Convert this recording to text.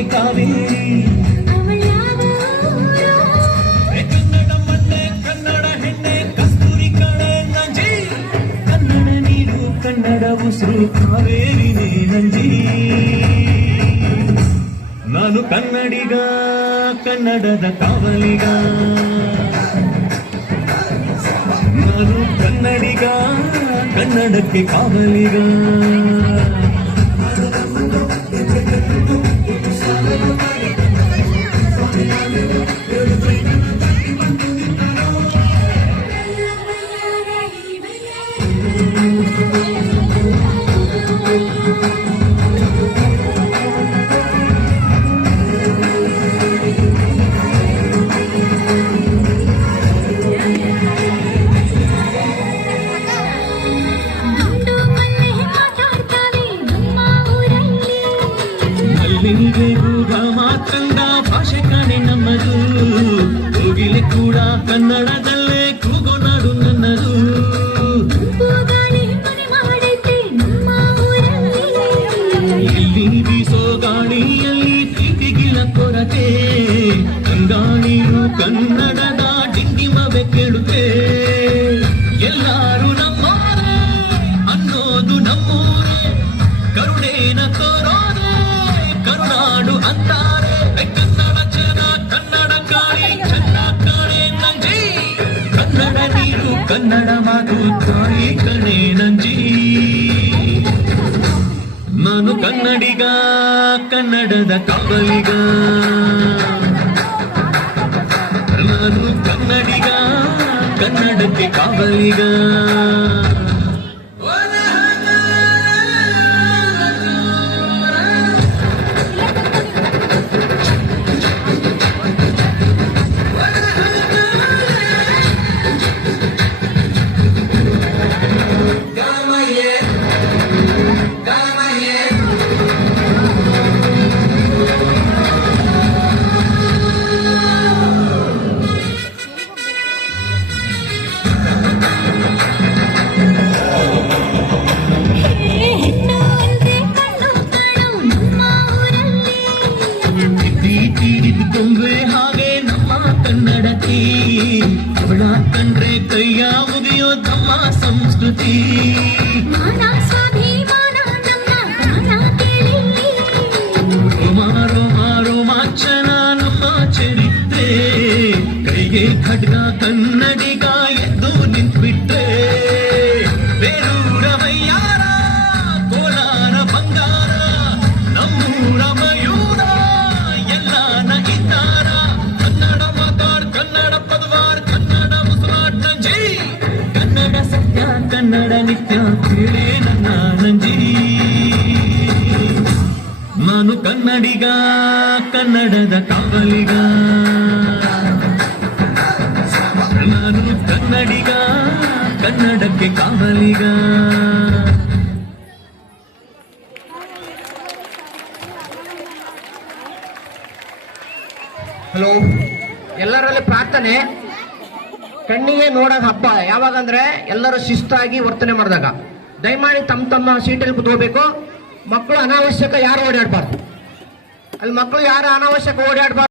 ನಮಗೆ ಕಾವೇರಿ ಕನ್ನಡ ಮಣ್ಣೆ ಕನ್ನಡ ಹೆಣ್ಣೆ ಕಸ್ತೂರಿ ಕಣೆ ನಂಜಿ ಕನ್ನಡ ನೀರು ಕನ್ನಡ ಉಸಿರು ಕಾವೇರಿನೇ ನಂಜಿ ನಾನು ಕನ್ನಡಿಗ ಕನ್ನಡದ ಕಾವಲಿಗ ನಾನು ಕನ್ನಡಿಗ ಕನ್ನಡಕ್ಕೆ ಕಾವಲಿಗ ಮಲ್ಲಿಗೆ ಹೂವ ಮಾತಂದ ಭಾಷೆ ಕಣೆ ನಮ್ಮದು ಕೋಗಿಲೆ ಕೂಡ ಕನ್ನಡದಲ್ಲೇ ಕೂಗೋ ನಾಡು ನನ್ನದು ಇಲ್ಲಿ ಬೀಸೋ ಗಾಳಿಯಲ್ಲಿ ಪ್ರೀತಿಗಿನ ಕೊರತೆ ಗಂಗಾಣಿಯು ಕನ್ನಡದ ಡಿಂಡಿಮವೆ ಕೇಳುತ್ತೆ ಎಲ್ಲಾರು ನಮ್ಮೋರೇ ಅನ್ನೋದು ನಮ್ಮೂರೇ ಕರುಣೇನ ತೋರೋರೆ ಕರುನಾಡು ಅಂತಾರೆ ಕನ್ನಡ ಜನ ಕನ್ನಡ ಕಾಳಿ ಚೆನ್ನ ಕಾಳೆ ನಂಜಿ ಕನ್ನಡ ನೀರು ಕನ್ನಡ ಮಾತು ತಾಯಿ ಕಣೆ ನಂಜಿ ನಾನು ಕನ್ನಡಿಗ ಕನ್ನಡದ ಕಾವಲಿಗ ನಾನು ಕನ್ನಡಿಗ ಕನ್ನಡಕ್ಕೆ ಕಾವಲಿಗ ಕೊಂಬೆ ಹಾಗೆ ನಮ್ಮ ಕನ್ನಡತಿ ಅವಳ ಕಂಡ್ರೆ ಕೈಯ ಮುಗಿಯೋ ನಮ್ಮ ಸಂಸ್ಕೃತಿ ರೋಮಾಂಚನ ನಮ್ಮ ಚರಿತ್ರೆ ಕೈಗೆ ಖಡ್ಗ ಕನ್ನಡಿಗ ಎದ್ದು ನಿಂತ್ಬಿಟ್ರೆ ಬೇರೂರ ವಯ್ಯಾರ ಕೋಲಾರ ಬಂಗಾರ ನಮ್ಮೂರ ಮಯೂರ ಎಲ್ಲಾನ ಇದ್ದಾರ ಕನ್ನಡ ಮಾತಾಡ್ ಕನ್ನಡ ಪದವಾರ್ ಕನ್ನಡ ಮುಸಲಾಡ್ ನಂಜಿ ಕನ್ನಡ ಸತ್ಯ ಕನ್ನಡ ನಿತ್ಯ ಕೇಳೇ ನನ್ನ ನಂಜಿ ನಾನು ಕನ್ನಡಿಗ ಕನ್ನಡದ ಕಾವಲಿಗ ನಾನು ಕನ್ನಡಿಗ ಕನ್ನಡಕ್ಕೆ ಕಾವಲಿಗ ಹಲೋ, ಎಲ್ಲರಲ್ಲಿ ಪ್ರಾರ್ಥನೆ. ಕಣ್ಣಿಗೆ ನೋಡೋದು ಹಬ್ಬ ಯಾವಾಗಂದ್ರೆ ಎಲ್ಲರೂ ಶಿಸ್ತಾಗಿ ವರ್ತನೆ ಮಾಡಿದಾಗ. ದಯಮಾಡಿ ತಮ್ಮ ತಮ್ಮ ಸೀಟಲ್ಲಿ ಕೂತ್ಕೋಬೇಕು. ಮಕ್ಕಳು ಅನಾವಶ್ಯಕ ಯಾರು ಓಡಾಡಬಾರ್ದು. ಅಲ್ಲಿ ಮಕ್ಕಳು ಯಾರು ಅನಾವಶ್ಯಕ ಓಡಾಡಬಾರ್ದು.